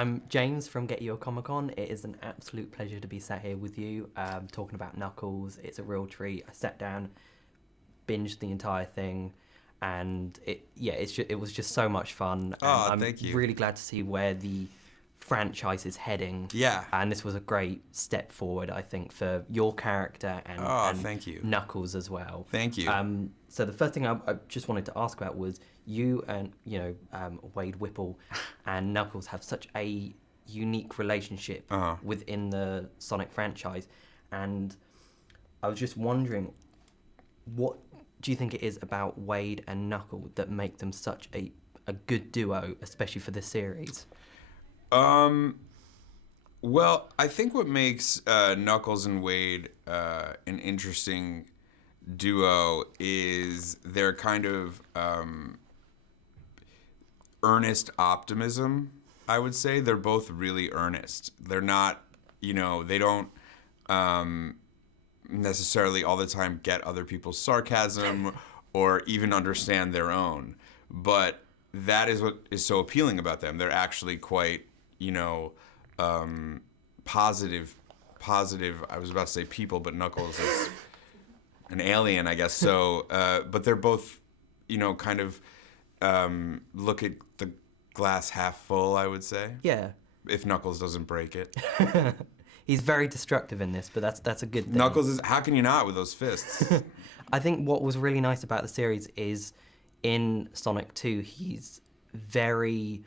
I'm James from Get Your Comic Con. It is an absolute pleasure to be sat here with you, talking about Knuckles. It's a real treat. I sat down, binged the entire thing, and it was just so much fun. And Thank you. I'm really glad to see where the franchise is heading. Yeah. And this was a great step forward, I think, for your character and thank you. Knuckles as well. Thank you. So the first thing I just wanted to ask about was you and Wade Whipple and Knuckles have such a unique relationship within the Sonic franchise, and I was just wondering, what do you think it is about Wade and Knuckles that make them such a good duo, especially for this series? Well, I think what makes Knuckles and Wade an interesting duo is their kind of earnest optimism, I would say. They're both really earnest. They're not, they don't necessarily all the time get other people's sarcasm or even understand their own. But that is what is so appealing about them. They're actually quite, positive. I was about to say people, but Knuckles is an alien, I guess. So, but they're both, kind of look at the glass half full, I would say. Yeah. If Knuckles doesn't break it. He's very destructive in this, but that's a good thing. Knuckles is, how can you not with those fists? I think what was really nice about the series is in Sonic 2, he's very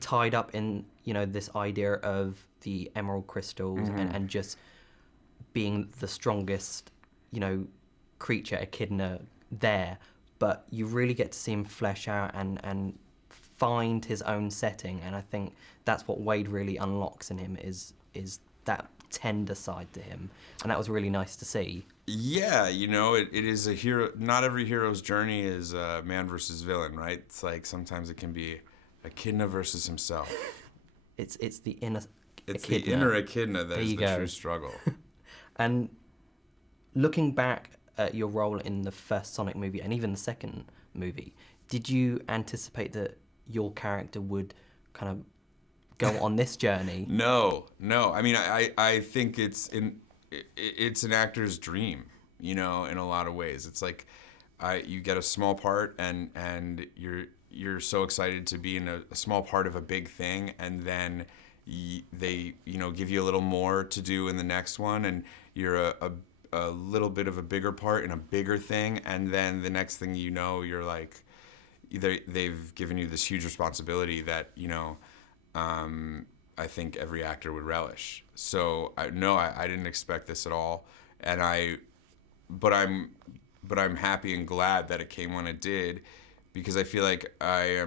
tied up in, this idea of the emerald crystals and just being the strongest, creature, Echidna there. But you really get to see him flesh out and find his own setting, and I think that's what Wade really unlocks in him is that tender side to him, and that was really nice to see. Yeah, it is a hero. Not every hero's journey is man versus villain, right? It's like sometimes it can be Echidna versus himself. It's the inner. It's Echidna. the inner Echidna that is the go. true struggle. And looking back at your role in the first Sonic movie and even the second movie, did you anticipate that your character would kind of go on this journey? No. I mean, I think it's an actor's dream, in a lot of ways. It's like you get a small part and you're so excited to be in a small part of a big thing, and then they give you a little more to do in the next one, and you're a little bit of a bigger part in a bigger thing, and then the next thing you're like, they've given you this huge responsibility that I think every actor would relish. So I didn't expect this at all, but I'm happy and glad that it came when it did, because I feel like I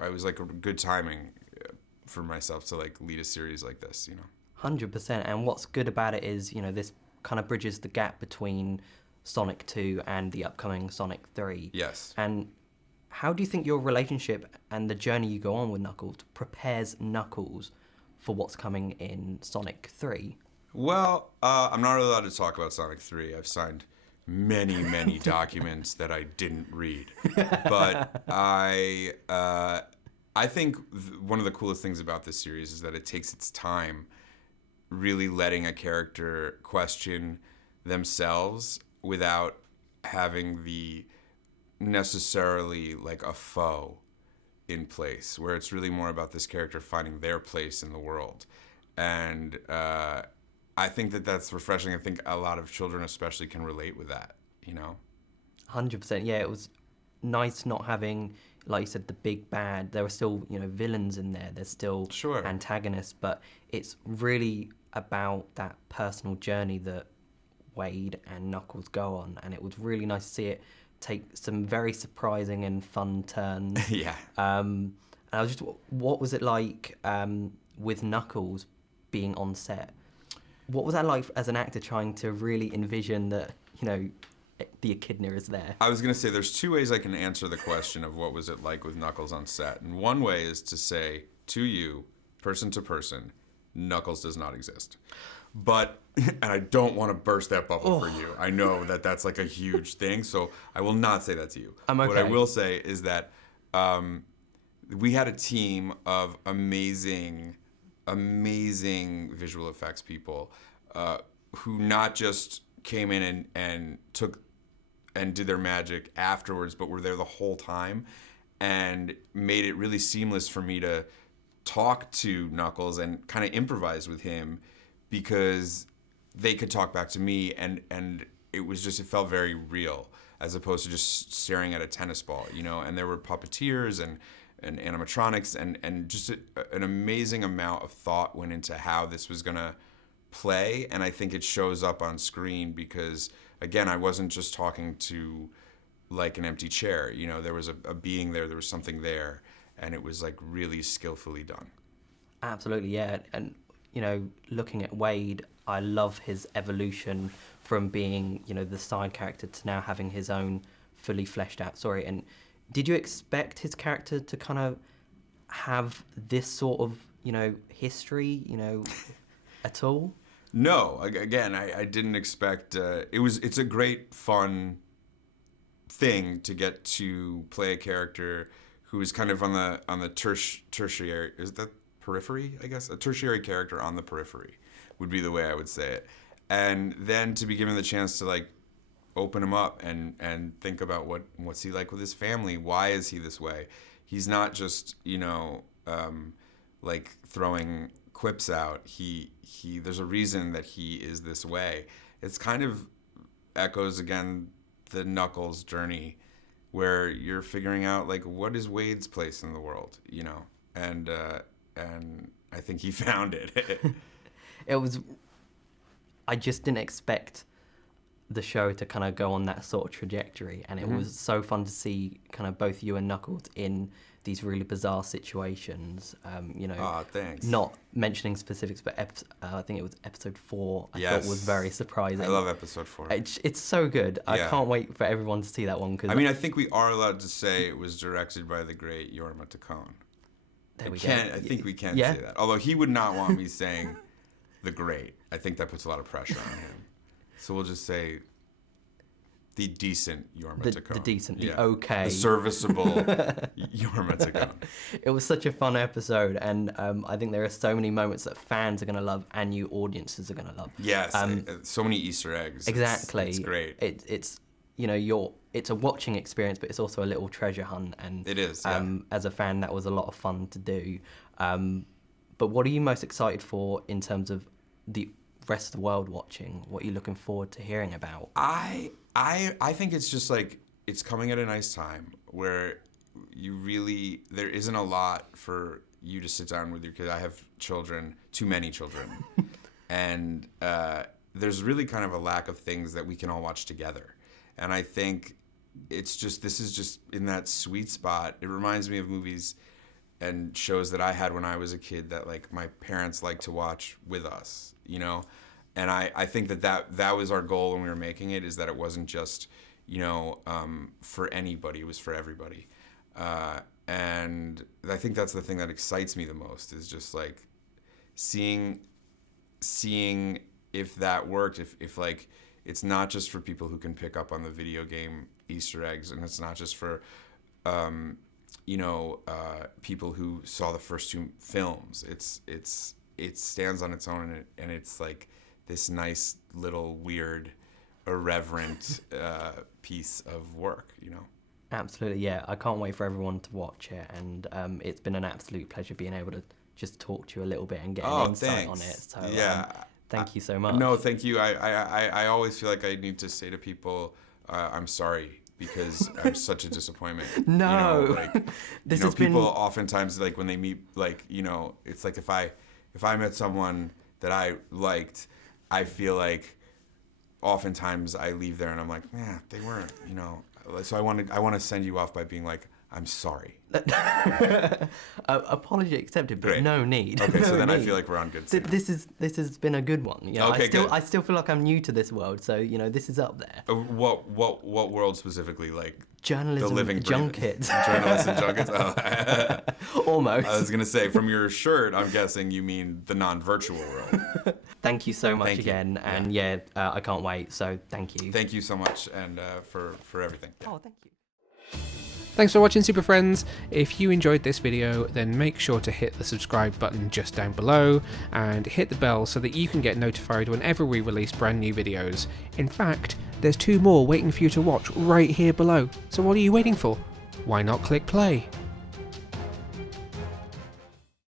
was like a good timing for myself to like lead a series like this, 100%. And what's good about it is, this kind of bridges the gap between Sonic 2 and the upcoming Sonic 3. Yes. And how do you think your relationship and the journey you go on with Knuckles prepares Knuckles for what's coming in Sonic 3? Well, I'm not allowed to talk about Sonic 3. I've signed many documents that I didn't read. But I think one of the coolest things about this series is that it takes its time really letting a character question themselves without having the necessarily like a foe in place, where it's really more about this character finding their place in the world. And I think that's refreshing. I think a lot of children especially can relate with that, 100%. Yeah, it was nice not having, like you said, the big bad. There were still, villains in there. There's still antagonists, but it's really about that personal journey that Wade and Knuckles go on, and it was really nice to see it take some very surprising and fun turns. Yeah. And I was just, what was it like with Knuckles being on set? What was that like as an actor trying to really envision that, the Echidna is there? I was going to say there's two ways I can answer the question of what was it like with Knuckles on set. And one way is to say to you, person to person, Knuckles does not exist. But, and I don't want to burst that bubble for you. I know that that's like a huge thing, so I will not say that to you. I'm okay. What I will say is that we had a team of amazing visual effects people who not just came in and took and did their magic afterwards, but were there the whole time and made it really seamless for me to talk to Knuckles and kind of improvise with him, because they could talk back to me, and it felt very real, as opposed to just staring at a tennis ball, and there were puppeteers and animatronics and just an amazing amount of thought went into how this was gonna play, and I think it shows up on screen because, again, I wasn't just talking to like an empty chair, there was a being there was something there, and it was like really skillfully done. Absolutely, yeah. And looking at Wade, I love his evolution from being the side character to now having his own fully fleshed out story. And did you expect his character to kind of have this sort of history at all? No, again, I didn't expect. It's a great fun thing to get to play a character who is kind of on the tertiary, is that periphery, I guess? A tertiary character on the periphery would be the way I would say it. And then to be given the chance to like open him up and think about what's he like with his family? Why is he this way? He's not just, like throwing quips out. He there's a reason that he is this way. It's kind of echoes again the Knuckles journey, where you're figuring out like what is Wade's place in the world, and I think he found it. I just didn't expect the show to kind of go on that sort of trajectory, and it was so fun to see kind of both you and Knuckles in these really bizarre situations. Thanks. Not mentioning specifics, but I think it was episode 4. I thought was very surprising. I love episode 4. It's so good. Yeah. I can't wait for everyone to see that one. Cause I think we are allowed to say it was directed by the great Jorma Taccone. I think we can say that. Although he would not want me saying the great. I think that puts a lot of pressure on him. So we'll just say the decent Jorma Taccone. The decent, the okay. The serviceable Jorma Taccone. It was such a fun episode, and I think there are so many moments that fans are going to love and new audiences are going to love. Yes, so many Easter eggs. Exactly. It's great. It's it's a watching experience, but it's also a little treasure hunt. And it is, as a fan, that was a lot of fun to do. But what are you most excited for in terms of the rest of the world watching? What are you looking forward to hearing about? I think it's just like it's coming at a nice time where there isn't a lot for you to sit down with your kids. I have children, too many children, and there's really kind of a lack of things that we can all watch together. And I think this is just in that sweet spot. It reminds me of movies and shows that I had when I was a kid that like my parents liked to watch with us, And I think that was our goal when we were making it, is that it wasn't just, for anybody, it was for everybody. And I think that's the thing that excites me the most, is just like seeing if that worked, if like it's not just for people who can pick up on the video game Easter eggs, and it's not just for people who saw the first 2 films. It stands on its own, and it's like this nice little weird irreverent piece of work, Absolutely, yeah. I can't wait for everyone to watch it, and it's been an absolute pleasure being able to just talk to you a little bit and get an insight on it. So thank you so much. No, thank you. I always feel like I need to say to people, I'm sorry, because I'm such a disappointment. No, people oftentimes, like when they meet, like, it's like if I met someone that I liked, I feel like oftentimes I leave there and I'm like, they weren't, So I want to send you off by being like, I'm sorry. Apology accepted, but Great. No need. Okay, so no then need. I feel like we're on good terms. This has been a good one. Okay, good. I still feel like I'm new to this world, so this is up there. What world specifically? Like journalism, the living junkets. Journalism junkets. Oh. Almost. I was gonna say, from your shirt, I'm guessing you mean the non-virtual world. Thank you so much again, and I can't wait. So thank you. Thank you so much, and for everything. Oh, thank you. Thanks for watching, Super Friends. If you enjoyed this video, then make sure to hit the subscribe button just down below and hit the bell so that you can get notified whenever we release brand new videos. In fact, there's 2 more waiting for you to watch right here below. So what are you waiting for? Why not click play?